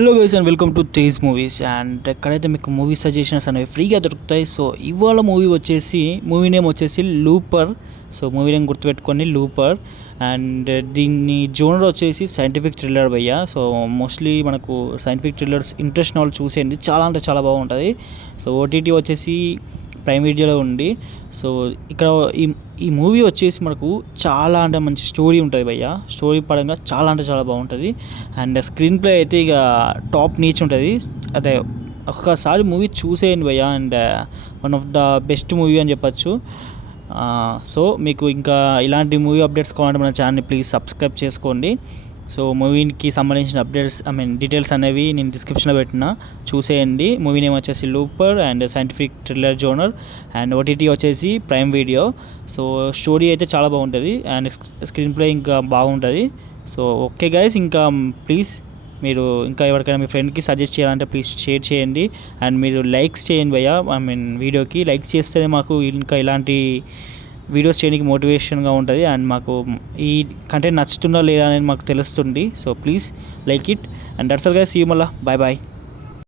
Hello guys and welcome to Tej movies. And ఎక్కడైతే మీకు movie suggestions అనేవి ఫ్రీగా దొరుకుతాయి. సో ఇవాళ మూవీ నేమ్ వచ్చేసి లూపర్. సో మూవీ నేమ్ గుర్తుపెట్టుకోండి, లూపర్. అండ్ దీన్ని జోనర్ వచ్చేసి సైంటిఫిక్ థ్రిల్లర్ భయ్య. సో మోస్ట్లీ మనకు సైంటిఫిక్ థ్రిల్లర్స్ ఇంట్రెస్ట్ వాళ్ళు చూసేయండి, చాలా అంటే చాలా బాగుంటుంది. సో ఓటీటీ వచ్చేసి ప్రైమ్ వీడియోలో ఉంది. సో ఇక్కడ ఈ ఈ మూవీ వచ్చేసి మనకు చాలా అంటే మంచి స్టోరీ ఉంటుంది భయ్య. స్టోరీ పరంగా చాలా అంటే చాలా బాగుంటుంది. అండ్ స్క్రీన్ ప్లే అయితే ఇక టాప్ నీచ్ ఉంటుంది. అదే ఒక్కసారి మూవీ చూసేయండి భయ్య. And one of the best movie అని చెప్పచ్చు. సో మీకు ఇంకా ఇలాంటి మూవీ అప్డేట్స్ కావాలంటే మన ఛానల్ని ప్లీజ్ సబ్స్క్రైబ్ చేసుకోండి. సో మూవీకి సంబంధించిన అప్డేట్స్ డీటెయిల్స్ అనేవి నేను డిస్క్రిప్షన్లో పెట్టిన, చూసేయండి. మూవీ నేమ్ వచ్చేసి looper and scientific thriller genre. And OTT వచ్చేసి ప్రైమ్ వీడియో. సో స్టోరీ అయితే చాలా బాగుంటుంది అండ్ స్క్రీన్ ప్లే ఇంకా బాగుంటుంది. సో ఓకే గైస్, ఇంకా ప్లీజ్ మీరు ఇంకా ఎవరికైనా మీ ఫ్రెండ్కి సజెస్ట్ చేయాలంటే ప్లీజ్ షేర్ చేయండి. అండ్ మీరు లైక్స్ చేయండి భయ్య. వీడియోకి లైక్ చేస్తేనే మాకు ఇంకా ఇలాంటి వీడియోస్ చేయడానికి మోటివేషన్గా ఉంటుంది. అండ్ మాకు ఈ కంటెంట్ నచ్చుతుందా లేదా అనేది మాకు తెలుస్తుంది. So please like it. And that's all guys, see you మళ్ళా, బాయ్ బాయ్.